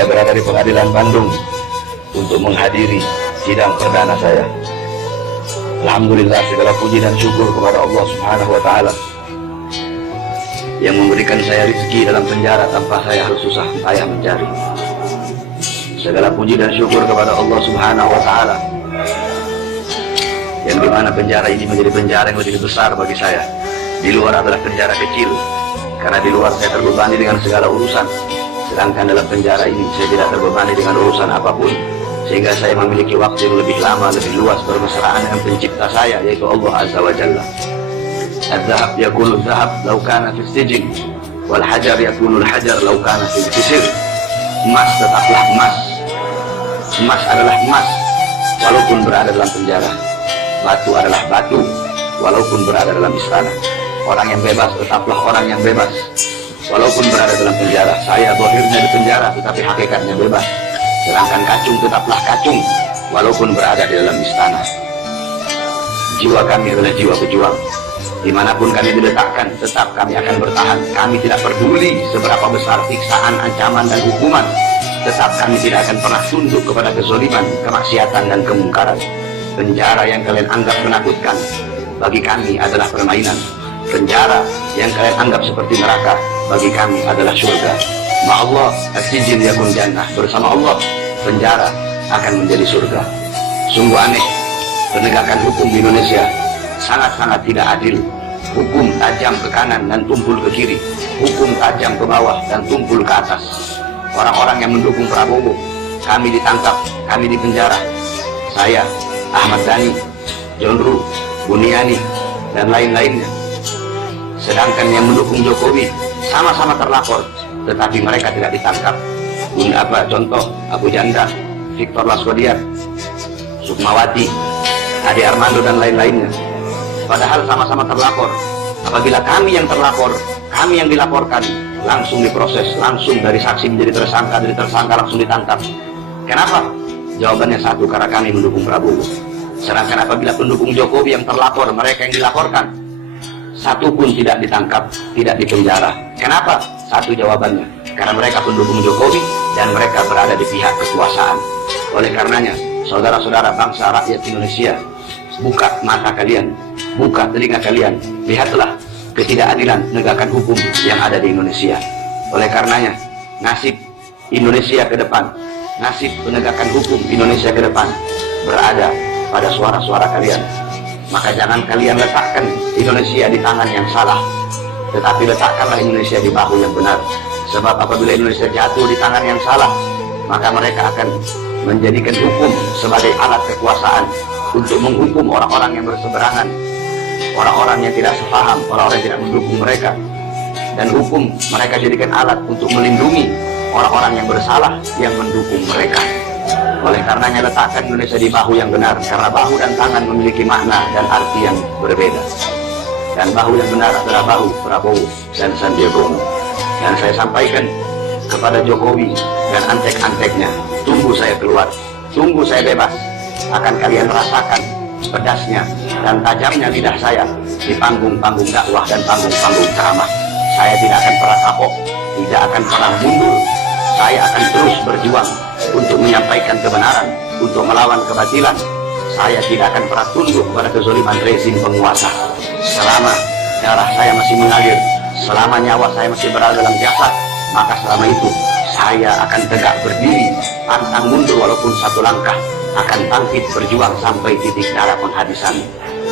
Saya berada di Pengadilan Bandung untuk menghadiri sidang perdana saya. Alhamdulillah, segala puji dan syukur kepada Allah Subhanahu wa Ta'ala yang memberikan saya rezeki dalam penjara tanpa saya harus susah payah mencari. Segala puji dan syukur kepada Allah Subhanahu wa Ta'ala yang dimana penjara ini menjadi penjara yang lebih besar bagi saya. Di luar adalah penjara kecil, karena di luar saya terbebani dengan segala urusan, sedangkan dalam penjara ini saya tidak terbebani dengan urusan apapun, sehingga saya memiliki waktu yang lebih lama, lebih luas bermesraan dengan pencipta saya, yaitu Allah Azza wa Jalla. Al-zahab yakunu zahab law kana fi sijin, wal hajar yakunu al-hajar law kana fi sijin. Emas tetaplah emas, emas adalah emas walaupun berada dalam penjara. Batu adalah batu walaupun berada dalam istana. Orang yang bebas tetaplah orang yang bebas walaupun berada dalam penjara. Saya zahirnya di penjara tetapi hakikatnya bebas. Sedangkan kacung tetaplah kacung walaupun berada di dalam istana. Jiwa kami adalah jiwa pejuang. Dimanapun kami diletakkan, tetap kami akan bertahan. Kami tidak peduli seberapa besar siksaan, ancaman, dan hukuman. Tetap kami tidak akan pernah tunduk kepada kezaliman, kemaksiatan, dan kemungkaran. Penjara yang kalian anggap menakutkan bagi kami adalah permainan. Penjara yang kalian anggap seperti neraka bagi kami adalah surga. Ma'allah as-sijin yakun jannah. Bersama Allah, penjara akan menjadi surga. Sungguh aneh, penegakan hukum di Indonesia sangat-sangat tidak adil. Hukum tajam ke kanan dan tumpul ke kiri, hukum tajam ke bawah dan tumpul ke atas. Orang-orang yang mendukung Prabowo, kami ditangkap, kami dipenjara. Saya, Ahmad Dhani, John Ruh, Buniani, dan lain-lainnya. Sedangkan yang mendukung Jokowi sama-sama terlapor, tetapi mereka tidak ditangkap. Contoh Abu Janda, Victor Laskodiar, Sukmawati, Ade Armando, dan lain-lainnya. Padahal sama-sama terlapor. Apabila kami yang terlapor, kami yang dilaporkan, langsung diproses, langsung dari saksi menjadi tersangka, dari tersangka langsung ditangkap. Kenapa? Jawabannya satu, karena kami mendukung Prabowo. Sedangkan apabila pendukung Jokowi yang terlapor, mereka yang dilaporkan, satu pun tidak ditangkap, tidak dipenjara. Kenapa? Satu jawabannya, karena mereka pendukung Jokowi dan mereka berada di pihak kekuasaan. Oleh karenanya, saudara-saudara bangsa rakyat Indonesia, buka mata kalian, buka telinga kalian, lihatlah ketidakadilan penegakan hukum yang ada di Indonesia. Oleh karenanya, nasib Indonesia ke depan, nasib penegakan hukum Indonesia ke depan berada pada suara-suara kalian. Maka jangan kalian letakkan Indonesia di tangan yang salah, tetapi letakkanlah Indonesia di bahu yang benar. Sebab apabila Indonesia jatuh di tangan yang salah, maka mereka akan menjadikan hukum sebagai alat kekuasaan untuk menghukum orang-orang yang berseberangan, orang-orang yang tidak sepaham, orang-orang yang tidak mendukung mereka. Dan hukum mereka jadikan alat untuk melindungi orang-orang yang bersalah yang mendukung mereka. Oleh karenanya letakkan Indonesia di bahu yang benar, karena bahu dan tangan memiliki makna dan arti yang berbeda. Dan bahu yang benar adalah bahu Prabowo dan Sandiaga Uno. Dan saya sampaikan kepada Jokowi dan antek-anteknya, tunggu saya keluar, tunggu saya bebas. Akan kalian rasakan pedasnya dan tajamnya lidah saya di panggung-panggung dakwah dan panggung-panggung ceramah. Saya tidak akan pernah kapok, tidak akan pernah mundur. Saya akan terus berjuang untuk menyampaikan kebenaran, untuk melawan kebatilan. Saya tidak akan pernah tunduk kepada kezaliman rezim penguasa. Selama darah saya masih mengalir, selama nyawa saya masih berada dalam jasad, maka selama itu saya akan tegak berdiri, pantang mundur walaupun satu langkah, akan bangkit berjuang sampai titik darah penghabisan.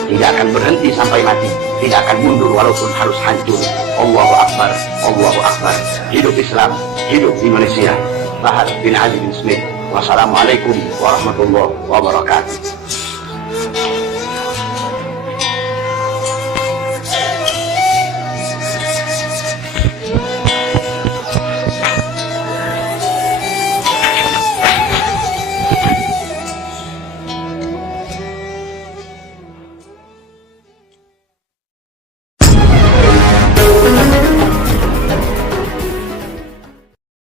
Tidak akan berhenti sampai mati, tidak akan mundur walaupun harus hancur. Allahu Akbar, Allahu Akbar. Hidup Islam, hidup Indonesia. Bahar bin Ali bin Smith. Wassalamualaikum warahmatullahi wabarakatuh.